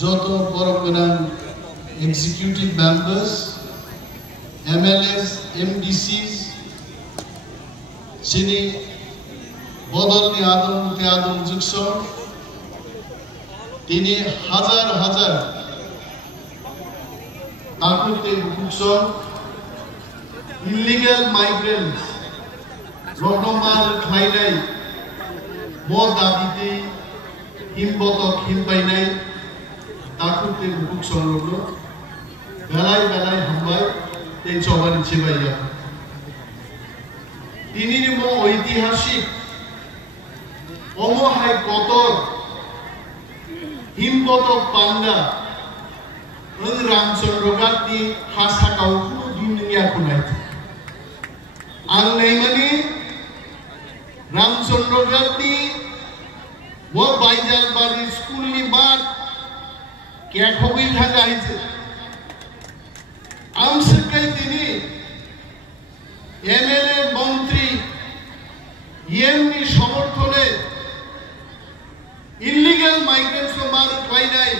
যত বড় executive members, MLAs, MDCs, যিনি বদলনি আদম যুগসন, তিনি হাজার হাজার তাকুতে যুগসন ইলিগাল মাইগ্রেন্টস রকমার খাইনাই মদ দাবিতে হিমবতক হিমবাইনাই তাকুতে যুগসন লোক বেলায় বেলায় হামবাই এই চবানি ছেবাইয়া তিনি ঐতিহাসিক অমহাই কতর হিমবতক পান্ডা রামচন্দ্র গান্ধী হাসাকাও কোনো দুনিয়া কোনাই আনলাই মানে রামচন্দ্র গান্ধী ও বাইজাল বাড়ি স্কুলনি মাঠ কেখবই থাকা হয়েছে আমসরকাই তিনি এমএলএ মন্ত্রী ইএমনি সমর্থনে ইলিগাল মাইগ্রেন্টস মার ক্লাইনাই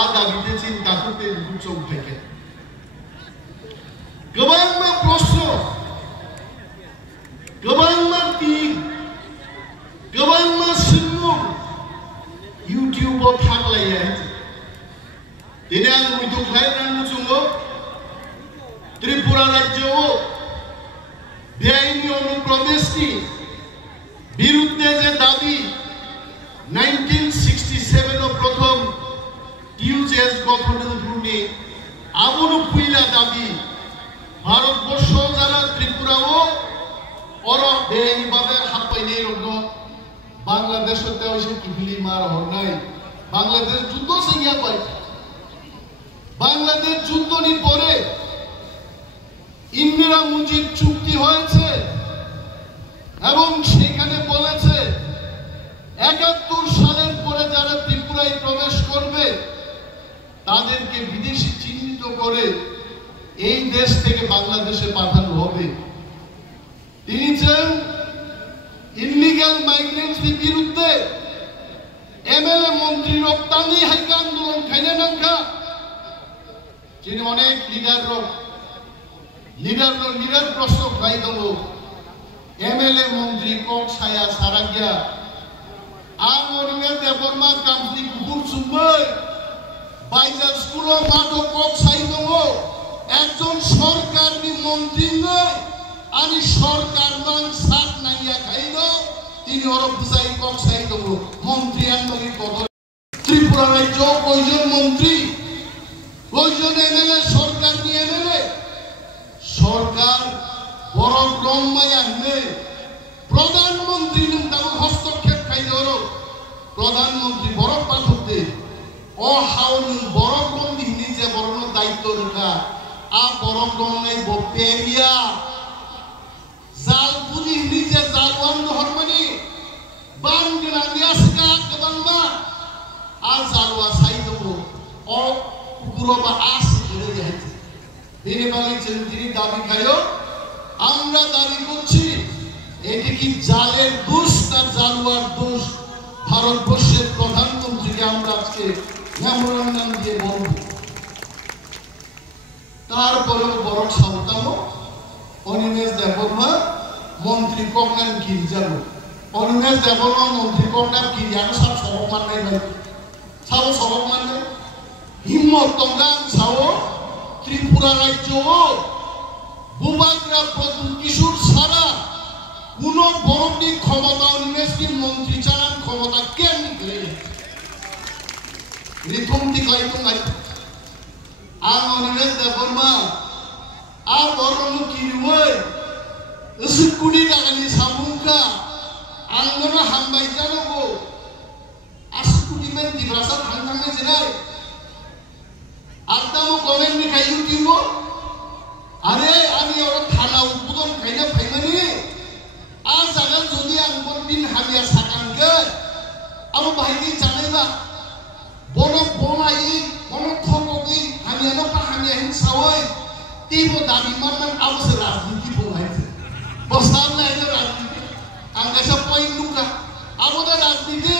আদা বিদেচিন তাকুতে গুচম থেকে গোবাংমা প্রশ্ন গোবাংমা টিম গোবাংমা সিংহ ইউটিউব থাকলাইয়া তিনি আং মুইতো খাই রান্না চুঙ্গো ত্রিপুরা রাজ্য বেআইনি অনুপ্রবেশটি বিরুদ্ধে যে দাবি 1967 প্রথম টিউজেস গঠনের ভূমি আবরু পুইলা দাবি ভারতবর্ষ যারা ত্রিপুরা ও অর বেআইনি ভাবে হাত পাইনি রকম বাংলাদেশতে ওই কিফিলি মার হর নাই বাংলাদেশ যুদ্ধ সিঙ্গিয়া পাই বাংলাদেশ যুদ্ধনি পরে ইন্দিরা মুজিব চুক্তি হয়েছে এবং সেখানে বলেছে 71 সালের পরে যারা ত্রিপুরায় প্রবেশ করবে তাদেরকে বিদেশি চিহ্নিত করে এই দেশ থেকে বাংলাদেশে পাঠানো হবে তিনি চান ইলিগাল মাইগ্রেন্টসের বিরুদ্ধে এমএলএ মন্ত্রী রপ্তানি হাইকা আন্দোলন খাইনা নাঙ্কা যিনি অনেক লিডার প্রশ্ন খাই দেব এমএলএ মন্ত্রী কক ছায়া সারা গিয়া আর মরিমে দেবর্মা কামতি কুকুর চুম্বই বাইজাল স্কুল মাঠ কক ছাই দেব একজন সরকারি মন্ত্রী নয় আমি সরকার মান সাত নাইয়া খাই দাও তিনি ওর বুঝাই কক ছাই দেব মন্ত্রী আন্দোলন বদল ত্রিপুরা রাজ্য কয়জন মন্ত্রী কয়জন এমএলএ সরকার নিয়ে এমএলএ সরকার বড় গ্রহমায়া হলে প্রধানমন্ত্রী তাকে হস্তক্ষেপ খাই দেওয়ার প্রধানমন্ত্রী বড় পাঠকতে ও হাউন বড় গ্রহণ নিজে বড় দায়িত্ব রেখা আর বড় গ্রহণ নাই বক্তেরিয়া জাল পুলি নিজে জালওয়ান হরমানি বাংলা নিয়াসকা কেবাংমা আর জালওয়া সাই দেব ও কুকুরো বা আস ধরে যাচ্ছে তিনি বলেছেন তিনি দাবি খাইও আমরা দাবি করছি এটি কি জালের দোষ না জালুয়ার দোষ ভারতবর্ষের প্রধানমন্ত্রীকে আমরা আজকে মেমোরান্ডাম দিয়ে বলব তারপরে বড় সাবধান অনিমেষ দেববর্মা মন্ত্রী কংগ্রেস গিরি যাব অনিমেষ দেববর্মা মন্ত্রী কংগ্রেস গিরি আমি সব সবক মাননাই ভাই সাবো সবক মাননাই হিম্মত তঙ্গান সাও ত্রিপুরা রাজ্য বুবাগ্রা প্রথম কিশোর সারা কোন বড়টি ক্ষমতা অনিমেষকে মন্ত্রী চালান ক্ষমতা কেন নিতে রিথম দিকাই তো নাই আর অনিমেষ দেববর্মা আর বড় কি হই এসকুড়ি লাগানি সামুকা আঙ্গনা হামবাই জানাবো আসকুড়ি মেন দিব্রাসা থাঙ্গামে জেনাই আদামো কমেন্ট নি খাই ইউটিউব আরে আমি ওর থানা উদ্বোধন খাইনা ফাইমানি আর জায়গা যদি আঙ্গর দিন হাবিয়া সাকানকে আরো ভাইনি জানাইবা বড় বনাই বড় খবকি হামিয়ানো পা হামিয়া হিন সাওই তিবো দাবি মানমান আবসে রাজনীতি বনাইছে বসাল নাই রাজনীতি আঙ্গাসা পয়েন্ট নুকা আমাদের রাজনীতি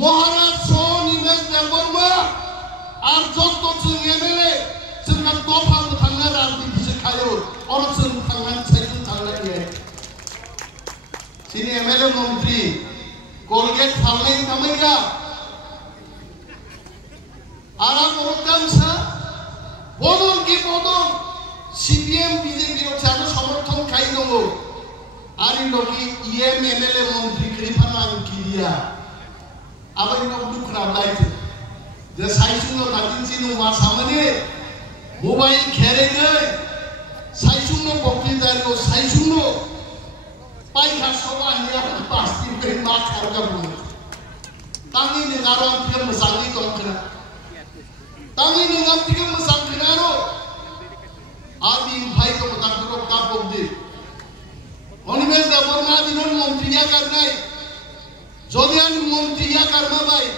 মহারাজ সহ নিমেষ দেববর্মা আর যত जों एमएलए जोंहा दफा थांना राजनीति सिखायो और जों थांनानै साइकेल थांनाय सिनि एमएलए मंत्री कोलगेट फालनाय थामायगा आरा बरदांसा बदल के बदल सीपीएम बीजेपी चालू समर्थन खाई दंगो आरि लोगी ईएम एमएलए मंत्री कृपानां किरिया आबारि नो दुखना लाइट जे साइसुनो दाकिनसिनो मा सामने मोबाइल खेरेगे साइसुनो बक्तिदारियो साइसुनो पाइखा सभा निया पास्ति पे मा खारगा बुङो तांनि ने गारो आंथिया मोजाङै दंखना तांनि ने आंथिया मोजां खनारो आदि भाई को ताकरो का बोगदे अनिमेल देबरमा दिनन मन्त्रिया करनाय जदियान मन्त्रिया करमाबाय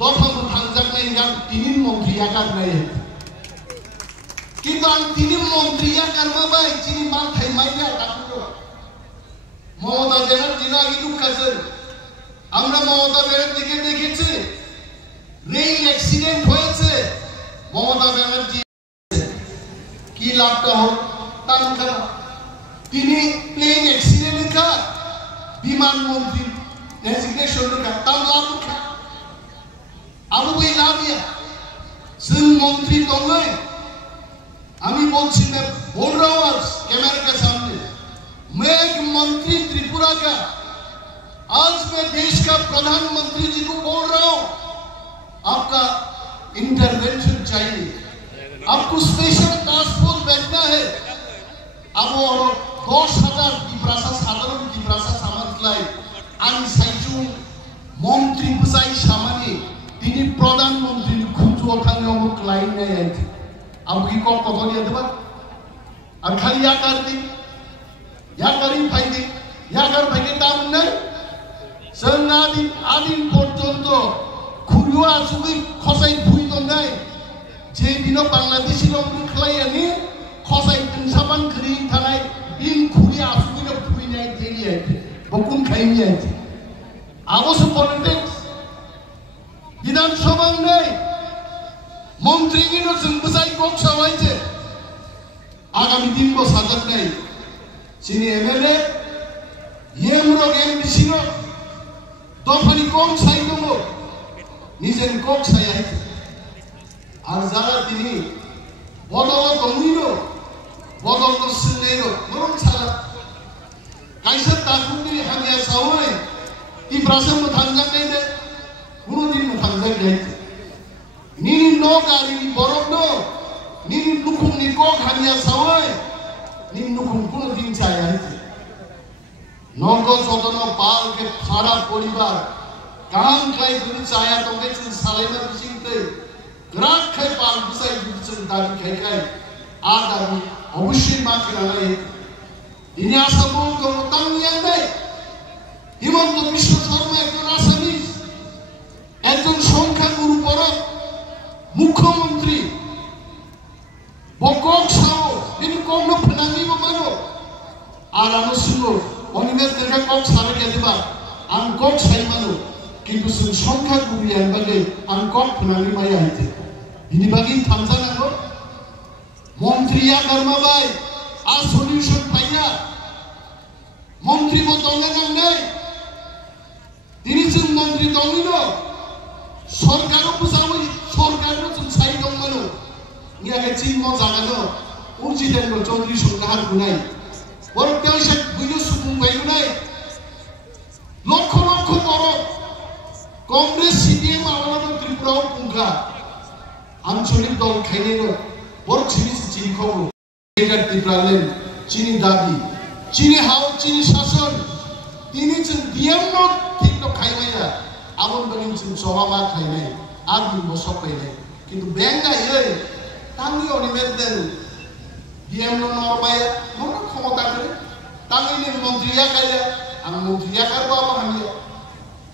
दफां थांजानाय गां तिनि मन्त्रिया करनाय কিন্তু আমি তিনি মন্ত্রিয়া করমাবাই যিনি মাথায় মাইনা তাকো মমতা ব্যানার্জি না কি দুঃখাছেন আমরা মমতা ব্যানার্জিকে দেখেছি রেল অ্যাক্সিডেন্ট হয়েছে মমতা ব্যানার্জি কি লাভটা হল তানখানা তিনি প্লেন অ্যাক্সিডেন্ট का বিমান মন্ত্রী ডেজিগনেশন का তার লাভ का আবু ভাই লাভিয়া जों मंत्री दंगै আমি বলছি না बोल रहा हूं आज कैमरे के सामने मैं एक मंत्री त्रिपुरा का आज मैं देश का प्रधानमंत्री जी को बोल रहा हूं आपका इंटरवेंशन चाहिए आपको स्पेशल टास्क फोर्स बैठना है अब और 10,000 ত্রিপুরা সাধারণ ত্রিপুরা সামাজলাই আমি সাইজু মন্ত্রী বুঝাই সামানি তিনি প্রধানমন্ত্রী খুঁজু ওখানে অমুক লাইন নেই আইছে अब की को कथन दिया देबा আর খালি या कर दी या करी फाइदे या कर भागे दाम নাই जों आदिन পর্যন্ত খুলুয়া সুবি খসাই ফুই দंगाय যে দিন বাংলাদেশি লোক খালাইয়ানি খসাই তিনসাবান খরি থানায় ইন খুলিয়া সুবিনো ফুইনাই দেইয়ে বকুন খাইনি আইছে আবশ্য পলিটিক্স বিধানসভা নেই मंत्री की नो जों बुजाय गक सावायजे आगामी दिन को साजत नहीं सिनी एमएलए येमरो एमडीसी नो दफानि कम साइ दङो निजेन कक सायाय आर जारा दिनि बदल दंनिनो बदल नो सिनेरो नरम साला कायसा ताकुनि हामिया सावै इ ब्रासम थांजानाय दे कुनो दिन थांजानाय Nini no kari borok no, nini nukung ni kok hanya sawai, nini nukung kuno din caya itu. Nongko sotono pal ke khara poribar, kam kai kuno caya tongke cun salena bising te, gerak kai pal busai bising dari kai kai, ada ni obushin makin ada itu. Ini asal bol to utang yang deh, Himanto Biswa Sharma ekjon asamis, ekjon সংখ্যা গুরু borok. मुख्यमंत्री बकक Sao बिनि कोनो फनांगि बमानो आरानो सुनो अनिमेल देखा कक सारे के दिबा आं कक साइमानो किन्तु जों संख्या गुरियान बागे आं कक फनांगि माया आइते बिनि बागि थामजानांगौ मंत्रिया गरमाबाय आ सल्यूशन फाइना मंत्री बो दंगा नांनाय दिनि जों मंत्री दंगिनो सरकारो बुजावै सरकारनो जों साइ दंमानो नियागे चिन्म जागानो उर्जिदेननो चौधरी संगाहार गुनाय बरदावसा बुइनो सुबुं बायगुनाय लक्ष लक्ष बर कांग्रेस सीपीएम आवानो त्रिपुराव बुंगा आंचलिक दल खायनेनो बर चिनि चिनिखौ एगार त्रिपुरालेन चिनि दाबि चिनि हाव चिनि शासन तिनि जों दियामनो थिकनो खायमाया आबन बनिन जों जवामा खायनाय आदि मसपैनाय किन्तु बेंगा ये तांनि अनिमेलदेन डीएम नो नरमाया मोर क्षमता करे तांनि नि मंत्रिया काया आं मंत्रिया करबा हामिया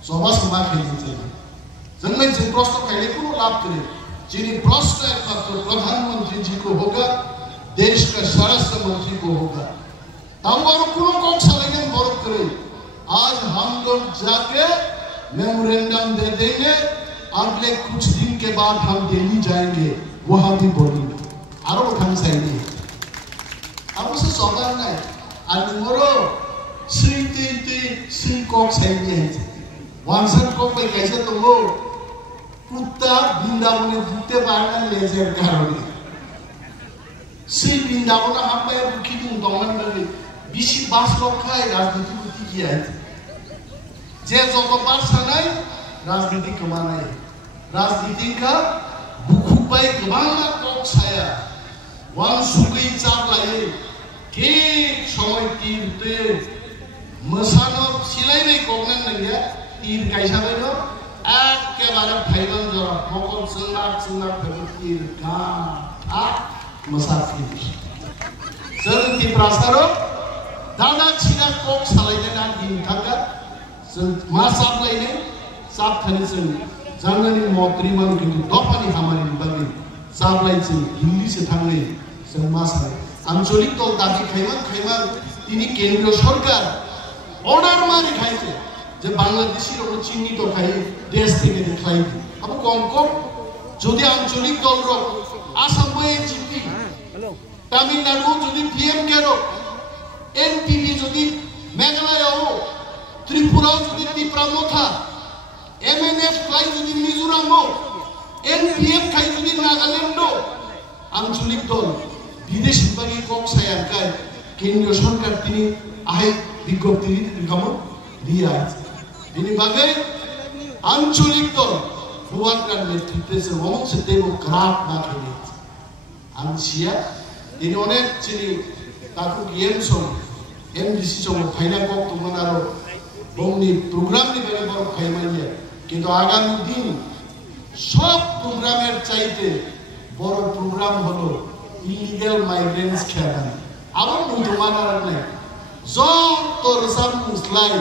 सभा सभा खायनोसै जोंनि जों प्रश्न खायले कोनो लाभ करे जिनि प्रश्न एकमात्र प्रधानमंत्री जी को होगा देश का स्वराष्ट्र मंत्री को होगा तब और कोनो कक सालेगन बरक करे आज हम लोग जाके मेमोरेंडम दे देंगे अगले कुछ दिन के बाद हम दिल्ली जाएंगे, वहां भी बोलेंगे आरो थांग साइडे अब से सौदा नहीं आज मोरो श्री कोक साइडे वांसन कोक पे कैसे तो वो कुत्ता वृंदावन भूते पारना ले जाए कारोनी श्री वृंदावन हम पे रुकी तुम दोनों में बिशी बास लोग खाए राजनीति कुत्ती किया है जे जो तो बात सनाई राजनीति कमाना है राजनीति का बुखुबाई कमाना कोक साया वान सुगई चाप लाये के समय तीरते मसानो सिलाई नहीं कोकने नहीं है तीर कैसा बनो एक के बारे फाइनल जो मौकों सुन्ना तीर का मसाफिर जरूरी प्रासारो दादा चिना कोक सालाइने ना दिन थाका माँ साफ लाइने साफ खाने से जानने मौतरी मान के तो दोपनी हमारे बगल साफ लाइन से हिंदी से थांगने से माँ साले आंचलिक तो दादी खाइमा इन्हीं केंद्रीय सरकार ऑर्डर मारे खाइते जब बांग्लादेशी लोग चीनी तो खाई देश से के दिखाई अब कौन जो दे आंचलिक दल रो आसाम में जीती तमिलनाडु जो दे पीएम के रो एनपीपी जो दे मेघालय हो त्रिपुरा जो दे त्रिपुरा था एमएनएफ खाई जो दे मिजोरम हो एनपीएफ खाई जो दे नागालैंड हो आंचलिक दल विदेश विभागी कोक साया का केंद्रीय सरकार तिनी आए विज्ञप्ति दिखामो दिया तिनी बागे आंचलिक दल बुवाग्रान नेतृत्व से वो से देवो क्राफ ना खेले आंशिया इन्होंने चिनी ताकु गेम सो एमडीसी सो फाइनल कोक तुमनारो बोमनी प्रोग्राम नि बने बड़ फाइमाइया किंतु आगामी दिन सब प्रोग्रामेर चाइते बड़ प्रोग्राम हलो illegal migrants खेलान अब मुझमाना रखने जोर तो रसाब मुस्लाई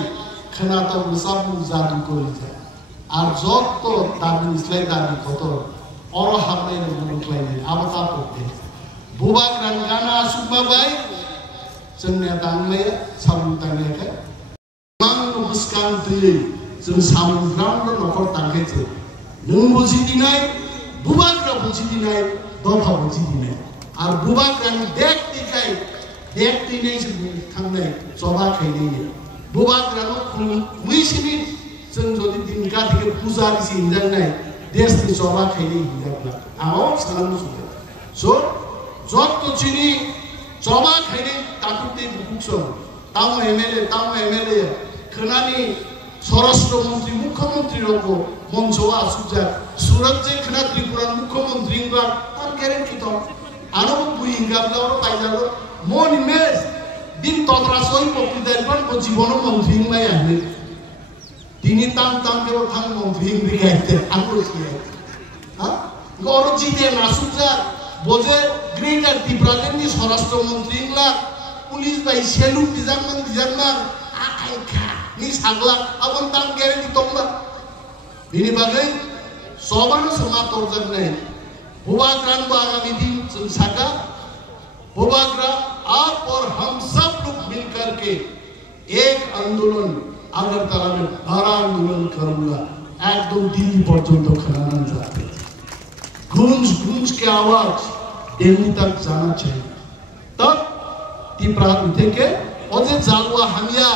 खना तो रसाब मुजादू को लिया और जोर तो ताबी मुस्लाई ताबी को तो और हमने ने मुस्लाई ने अब ताप होते बुबा रंगाना सुबह बाई संन्या तांगले सामु तांगले के मांग मुस्कान तुले जों सामु ग्राउंड नखर तांगे थे नों बुझी दिनाय बुबा ग्रा बुझी दिनाय दफा बुझी दिनाय और बुबाग्रान देखती नहीं से थांगने सभा खाइने बुबाग्रान मुइसिनि जों जदि दिनका दिके पुजारी से हिंजानाय देश नि सभा खाइने हिंजाब्ला आओ सालाम सुगे सो जत तो चिनि सभा खाइने ताकुते बुकुसो ताम एमएलए खनानि स्वराष्ट्र मंत्री मुख्यमंत्री रको मंचवा सुजा सूरत जे खना त्रिपुरा मुख्यमंत्री का तार ग्यारेंटी तो आनो बुइंगा ब्लावर पाइजालो मोन इमेज दिन तोतरा सोई पप्पी दाइपन को जीवन मंत्री में आने तिनी ताम के वो थांग मंत्री इंग्री कहते आनो किया हाँ गौरव जी ने नासुजा बोझे ग्रेटर त्रिपुरालेंडी स्वराष्ट्र मंत्री इंगला पुलिस भाई शेलू बिजारमान आकाई खा नी सांगला अपन ताम ग्यारेंटी तोंगा बिनी बागै सोबानो समात और जब नहीं बुबाग्रान को आगामी दिन संसाका बुबाग्रा आप और हम सब लोग मिलकर के एक आंदोलन अगरतला में बड़ा आंदोलन करूंगा एकदम दिल्ली पर्यंत खड़ाना चाहते गूंज के आवाज दिल्ली तक जाना चाहिए तब त्रिपुरा उठे के और जे जालवा हमिया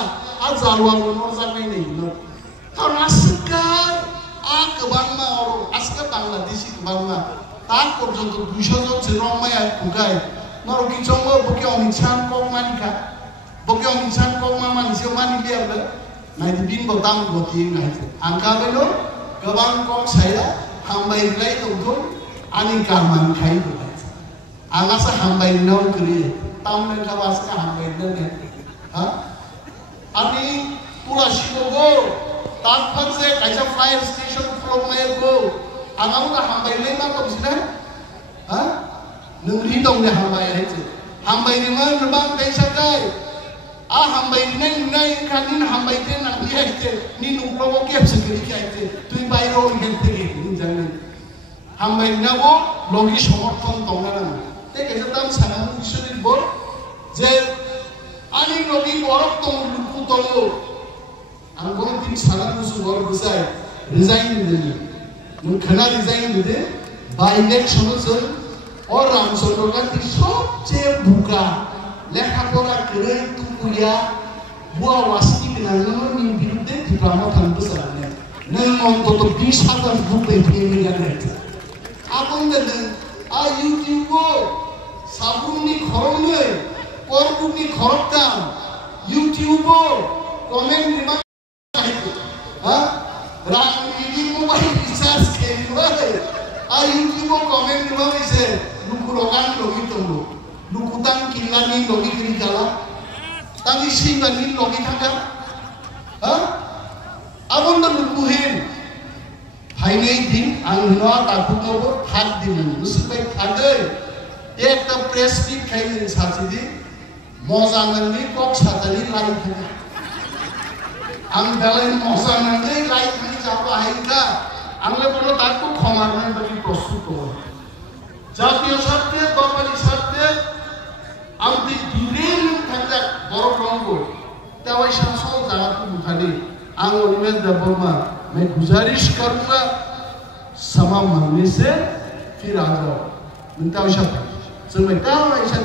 आज जालवा बनोर जाने नहीं ना और आसकार आक बांगमा और आसकार बांग्लादेशी बांगमा तार पर्यंत 200 जन से रमाया खुगाय नरो किचंगो बके अमिसान कोक मानिका बके अमिसान कोक मामानि से मानि लियाबो नाय दिन बदाम गति नाय आंका बेलो गोबां कोक साया हामबायलाय दंथो आनि गामान खाय आंगासा हामबायनो करि तामने गावासका हामबायनो ने हा आनि पुलासिगो ताक फसे कायसा फायर स्टेशन फ्रॉम मायगो आंगाव का हामबायलाय मा दंसिना हा नोंनि दंने हामबाय हायजे हामबायनि मा गोबां दैसागाय आ हामबायनि नुनाय खानिन हामबायते नांनि हायजे नि नंफ्राव केपसे करि खायजे तुइ बायरो हेल्थ के निजाने हामबायनाबो लगी समर्थन दंना ना ते केसे ताम सानामु बिसोरनि बर जे आनि लगी बरफ दं लुकु दं आं दिन सानामु सुगर गसाय रिजाइन देनि नोंखोना रिजाइन होदे बाय इलेक्शनाव जों और रामचंद्र गांधी सबसे बुगा लेखा पढ़ा गोरै तुकुया बुआ वास्ति गोनांनो नि बिरुद्धे डिप्ल'मा थांबो जाने नों अन्तत 20,000 रुपये पेमेन्ट जाने आबुंदे नों आ इउटिउबो साबुननि खरंनै करबुकनि खरंथाम इउटिउबो कमेन्ट निमा हा रांनि मोबाइल रिचार्ज खेलिबाय आ इउटिउबो कमेन्ट निमा बिसे लुकुरगान लगी दंगो लुकुतां किलानि लगी किरिकाला तांनि सिंगानि लगी थांगा हा आबुंदे लुकुहेन फाइनै दिन आं नोआ दाखुखौबो थाद दिन मुसुबाय थागै एक प्रेस मिट खायनो सासेदि मोजाङै कक सादानि लाइ थाङो आं दालाय मोजाङै लाइ थाङि जाबा हायगा आंले बनो ताकु खमारनाय बायदि प्रस्तुत दङ জাতীয় স্বার্থে দরবারি স্বার্থে আমি দিলেন থাকলে বড় রঙ্গ তাই শাসন জায়গাকে বুঝালি आं उर्मेश देवबर्मा मैं गुजारिश करूंगा समा मांगने से फिर आ जाओ minta usah sampai tahu ऐसा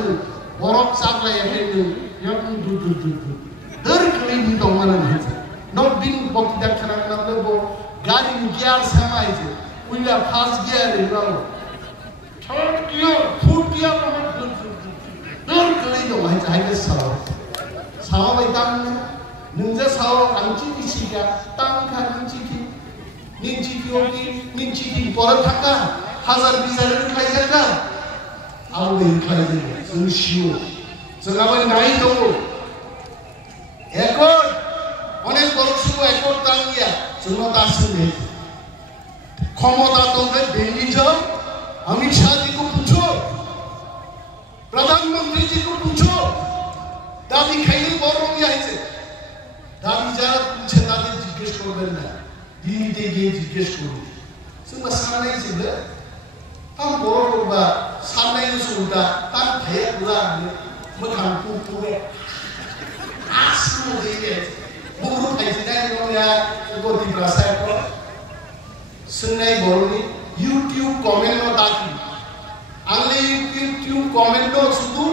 borok sakla ya hendu yang du terkeli di mana nih not bin bok tidak kena kena bo gari gear sama itu udah fast gear itu third gear fourth gear terkeli dong aja aja sawo baikam nungja sawo angci disiga tangka ninci ki pora thaka hazar bizar khai jaga आउले खाइदे जों शिव जोंहाबो नाय दङ एकड़ अनेक बरसुबो एकड़ तांगिया जोंनो दासिम क्षमता दं दिल्ली जाओ अमित शाह जी को पूछो प्रधानमंत्री जी को पूछो दाबी खाइले बरंगिया है दाबी যারা पूछे তাদের জিজ্ঞেস করবেন না দিল্লিতে গিয়ে জিজ্ঞেস করুন जों सानाय ছিল आं बर'बा साननायनि सुबिदा आं थाया बुरा मोखांखौ पुरे आसु देये बुरु थाइसिनाय दंया गदिब्रा सायख सोंनाय बर'नि इउटिउब कमेन्ट दाखि आंनि इउटिउब कमेन्ट सुदु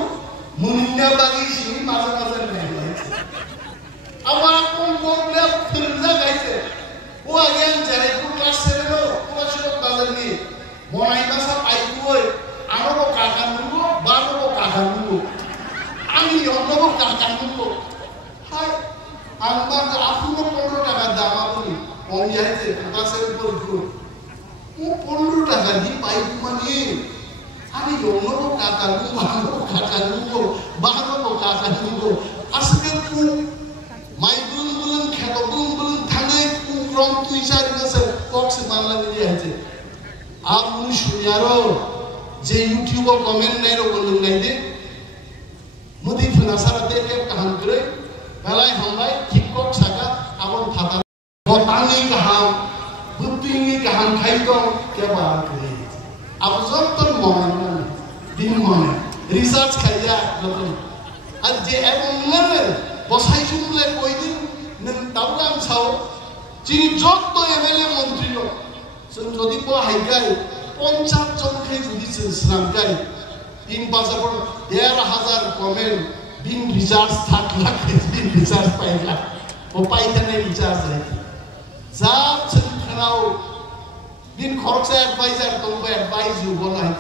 मुनिया बागि सिनि माजा माजा नायलाय आवा कोन प्रब्लेम फिरजा गायसे ओ आगेन जायखौ क्लास 7 नो फरायसालियाव बाजारनि Mulai masa paiku, anu kok kakak nunggu, baru kok kakak nunggu. Ani yono kok kakak nunggu. Hai, anu mah aku kok pondok kakak dama pun. Om ya itu, kita sering berguru. Mau pondok kakak di paiku mani. Ani yono kok kakak nunggu, baru kok kakak nunggu, baru kok kakak nunggu. Asal ku, mai belum kado belum tangai ku rom tu isar ngasar kok semalam dia aja. आप उन शुन्यारो जे YouTube और comment नहीं रो बोलूं नहीं दे मुझे फनासार दे के कहां करे पहला हम भाई किपक सागा अपन थाता बताने कहां बुद्धिंगी कहां खाई तो क्या बात करे अब जब तो मोहन दिन मोहन रिसर्च खाया लोगों आज जे एवं नरे बसाई चुमले कोई दिन न ताऊकाम साओ जिन जब तो एमएलए मंत्री लो जों যদি ব হাইগাই 50 জনকে যদি সংস্থানগাই তিন বছর 1,500 কমেন্ট দিন রিচার্জ থাকলা দিন রিচার্জ পাইলা ও পাইতানে রিচার্জ যা সংখ্যাও দিন খরচা অ্যাডভাইজার তোমরা অ্যাডভাইস বলাই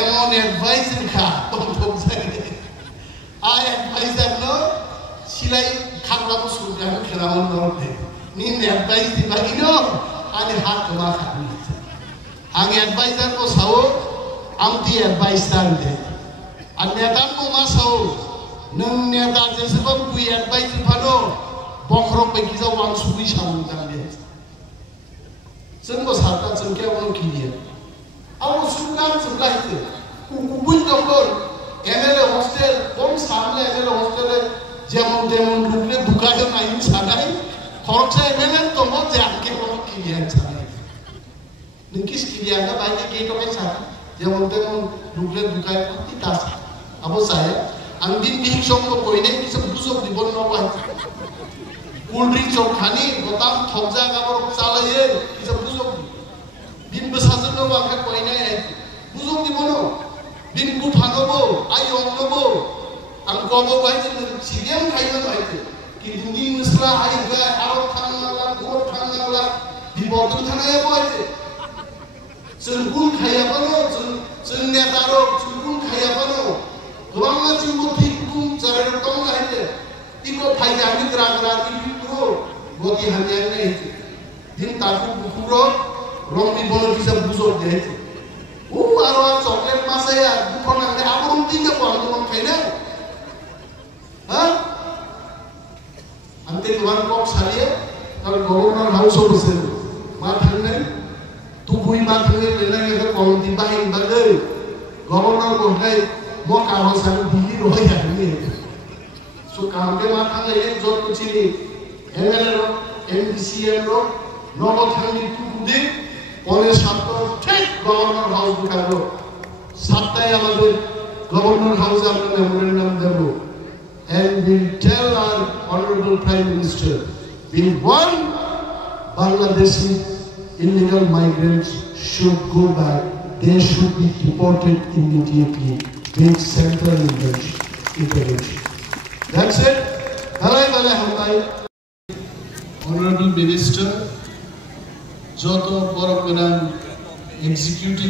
এমন অ্যাডভাইজার খা তোমরা জানি আই অ্যাডভাইজার নো সিলাই খাগলাবো সুরগান খেলামন নরতে নিন অ্যাডভাইস দিবা ইনো आने हाथ कमा खानी आगे एडवाइजर को साओ आमती एडवाइस तार दे अन्यता को मा साओ नंग नेता जैसे बम कोई एडवाइस फानो बखरो पे किसा वांग सुबी शाम तार दे संगो साता संख्या वांग किए अब सुनना सुनला है कुकुन कौन एमएलए हॉस्टल कौन सामने एमएलए हॉस्टल जेमन रुकने दुकान नहीं सानाई खर्चा एमएलए तो मत जाके Kirian sana, nungkis kirian kan banyak gitu kan sana. Jangan temen duklet bukan kita. Apa saya? Angin bihik sok ko koine bisa busuk di bawah nawat. Cool drink sok khani, gotam thokja kamar calaye bisa busuk. Bangla কই নাই বুঝুক দিব ন বিনকু থানবো I অনবো আং কব গাইছে cerium খাইনা গাইছে কিন্তু নিমসলা আই গায় আরো থানলা গোর থানলা বিপদন থানায় বইছে जों खायाबानो जों नेतारो जों खायाबानो गोबां मानसिखौ थिगुं जारे दं गायते इको फाइजानि ग्राग्रा इको गति हानियान नै दिन ताकु बुकुरो रंनि बनो बिसा बुजो दे ও আরো চকলেট মাসায়া বুকন নালে আবরম দিকে পান্দন খাইনা হ্যাঁ আনতে তোমার কক সারিয়ে তার গভর্নর হাউস অফিসে মা থাকলেন তুই মা থাকলে লেনে কমিটি বাহিন বাদে গভর্নর কোথায় মো কাগজ আমি দিল্লি রয়ে যাবে সো কামকে মা থাকলে যত চিনি এমএলএ র এমডিসিএম র নগদ থাকলে তুই পরে সাতটা ঠিক গভর্নর হাউস ঢুকালো সাতটায় আমাদের গভর্নর হাউসে আমরা মেমোরেন্ডাম দেব and we'll tell our honorable prime minister we want Bangladeshi illegal migrants should go back they should be deported immediately with central intervention that's it balai balai hamai honorable minister যত বড় প্রধান executive